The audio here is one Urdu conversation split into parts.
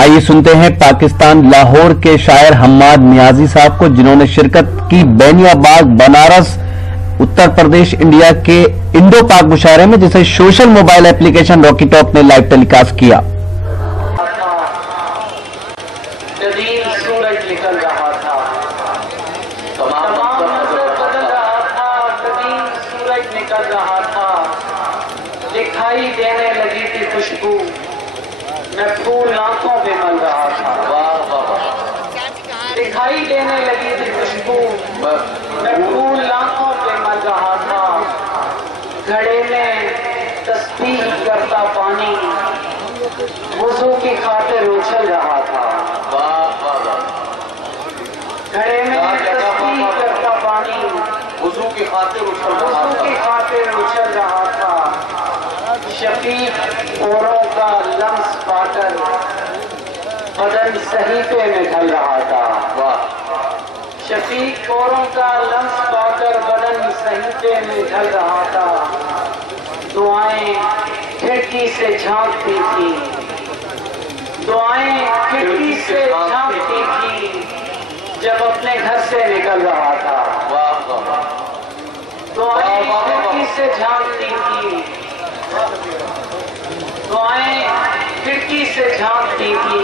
آئیے سنتے ہیں پاکستان لاہور کے شاعر حماد نیازی صاحب کو، جنہوں نے شرکت کی بینیا باغ بنارس اتر پردیش انڈیا کے انڈو پاک مشاعرے میں، جسے سوشل موبائل ایپلیکیشن راکی ٹاک نے لائیو ٹیلی کاسٹ کیا۔ دکھائی دینے لگی تھی خوشبو، میں پھول آنکھوں پہ مل رہا تھا۔ دکھائی دینے لگی تھی خوشبو، میں پھول آنکھوں پہ مل رہا تھا۔ گھڑے میں تسبیح کرتا پانی وضو کی خاطر اچھل رہا تھا۔ گھڑے میں تسبیح کرتا پانی وضو کی خاطر اچھل رہا تھا۔ شفیق اوروں کا لمس پا کر بدن صحیفے میں ڈھل رہا تھا۔ شفیق اوروں کا لمس پا کر بدن صحیفے میں ڈھل رہا تھا۔ دعائیں کھڑکی سے جھانکتی تھی، دعائیں کھڑکی سے جھانکتی تھی جب اپنے گھر سے نکل رہا تھا۔ دعائیں کھڑکی سے جھانکتی تھی، دعائیں کھڑکی سے جھانکتی تھی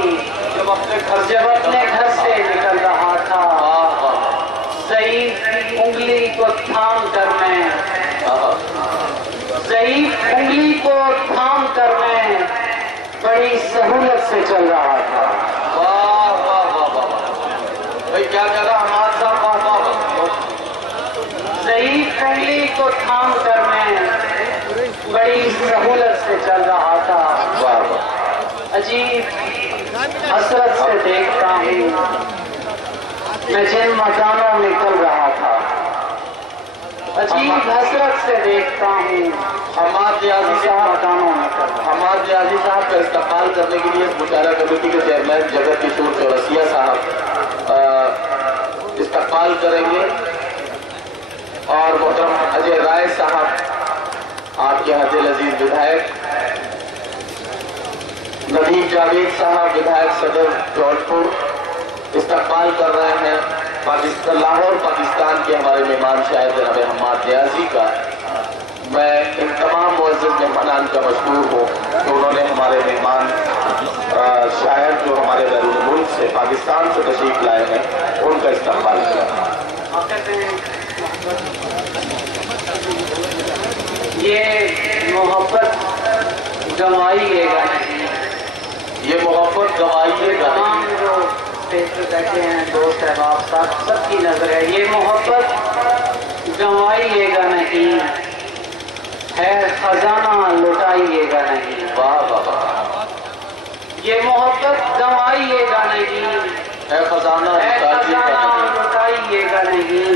جب اپنے گھر سے نکل رہا تھا۔ ضعیف انگلی کو تھام کر میں بڑی سہولت سے چل رہا تھا۔ کیا کہہ رہا حماد صاحب؟ ضعیف انگلی کو تھام کر میں بڑی سہولت سے چل رہا تھا۔ عجیب حسرت سے دیکھتا ہوں میں جن مکانوں میں چل رہا تھا۔ عجیب حسرت سے دیکھتا ہوں حماد نیازی صاحب کا استقبال کرنے کے لیے مشاعرہ کمیٹی کے چیئرمین جگت کشور چورسیا صاحب استقبال کریں گے، اور محترم اجے رائے صاحب آپ کے حد العزیز ودھائک، ندیم جاوید صاحب ودھائک صدر جوڑپور استقبال کر رہے ہیں لاہور پاکستان کے ہمارے مہمان شاعر جناب حماد نیازی کا۔ میں ان تمام معزز مہمانان کا مشکور ہوں کہ انہوں نے ہمارے مہمان شاعر جو ہمارے بیرون ملک سے پاکستان سے تشریف لائے ہیں ان کا استقبال کیا۔ یہ محبت گنوائیے گا نہیں، یہ محبت گنوائیے گا نہیں، جو بیٹھے ہیں دوست احباب صاحب سب کی نظر ہے، یہ محبت گنوائیے گا نہیں، ہے خزانہ لٹائیے گا نہیں۔ واہ واہ واہ، یہ محبت گنوائیے گا نہیں، ہے خزانہ لٹائیے گا نہیں،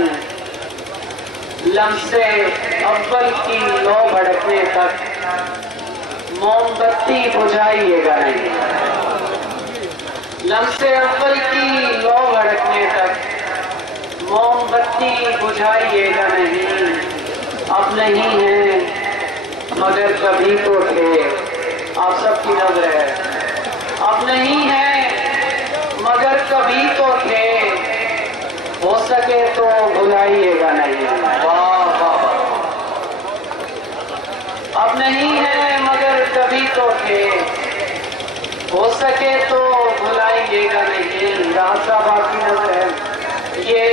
لمسے اول کی لو بھڑکنے تک موم بتی بجھائیے گا نہیں، لمسے اول کی لو بھڑکنے تک موم بتی بجھائیے گا نہیں۔ اب نہیں ہے مگر کبھی تو تھے، آپ سب کی نظر ہے، اب نہیں ہے مگر کبھی تو تھے، ہو سکے تو بھلائیے گا نہیں۔ اب نہیں ہے مگر کبھی تو تھے، ہو سکے تو بھلائیے گا نہیں۔ راحت صاحب آپ کی نظر ہے، یہ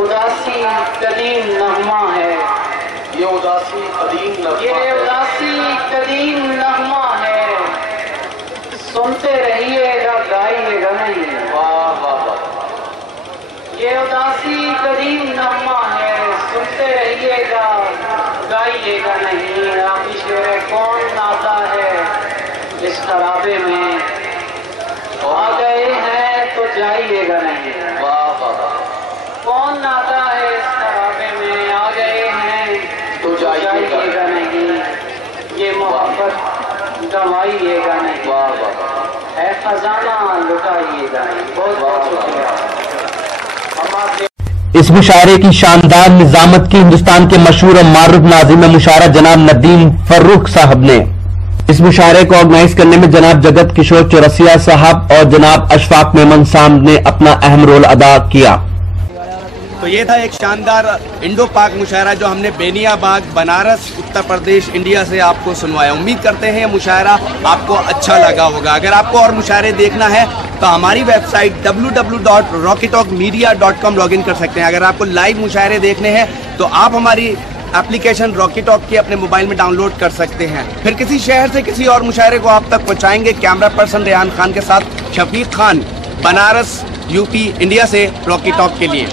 اداسی قدیم نغمہ ہے، یہ اداسی قدیم نغمہ ہے، سنتے رہیے گا گائیے گا نہیں۔ واہ واہ واہ، یہ اداسی قدیم نغمہ ہے، سنتے رہیے گا گائیے گا نہیں۔ آپ کی شعر ہے، کون آتا ہے اس خرابے میں، آ گئے ہیں تو جائیے گا نہیں۔ واہ واہ، کون آتا ہے اس خرابے میں، آ گئے ہیں تو جائیے گا نہیں، یہ محبت گنوائیے گا نہیں، ہے خزانہ لٹائیے گا نہیں۔ بہت بہت شکریہ۔ اس مشاعرے کی شاندار نظامت کی ہندوستان کے مشہور اور معروف ناظم مشاعرہ جناب ندیم فروخ صاحب نے۔ اس مشاعرے کو آرگنائز کرنے میں جناب جگت کشور چورسیا صاحب اور جناب اشفاق میمن صاحب نے اپنا اہم رول ادا کیا۔ تو یہ تھا ایک شاندار انڈو پاک مشاعرہ جو ہم نے بینیا باغ بنارس اتر پردیش انڈیا سے آپ کو سنوایا۔ امید کرتے ہیں یہ مشاعرہ آپ کو اچھا لگا ہوگا۔ اگر آپ کو اور مشاعرے دیکھنا ہے تو ہماری web site www.rockytalkmedia.com log in کر سکتے ہیں۔ اگر آپ کو لائیو مشاعرے دیکھنے ہیں تو آپ ہماری اپلیکیشن راکی ٹاک کی اپنے موبائل میں ڈاؤن لوڈ کر سکتے ہیں۔ پھر کسی شہر سے کسی اور مشاعرے کو آپ تک پہنچائیں گے۔ کیمرہ پرسن ریحان خان کے ساتھ Shafiq Khan, Banaras, U P, India سے راکی ٹاک کے لیے۔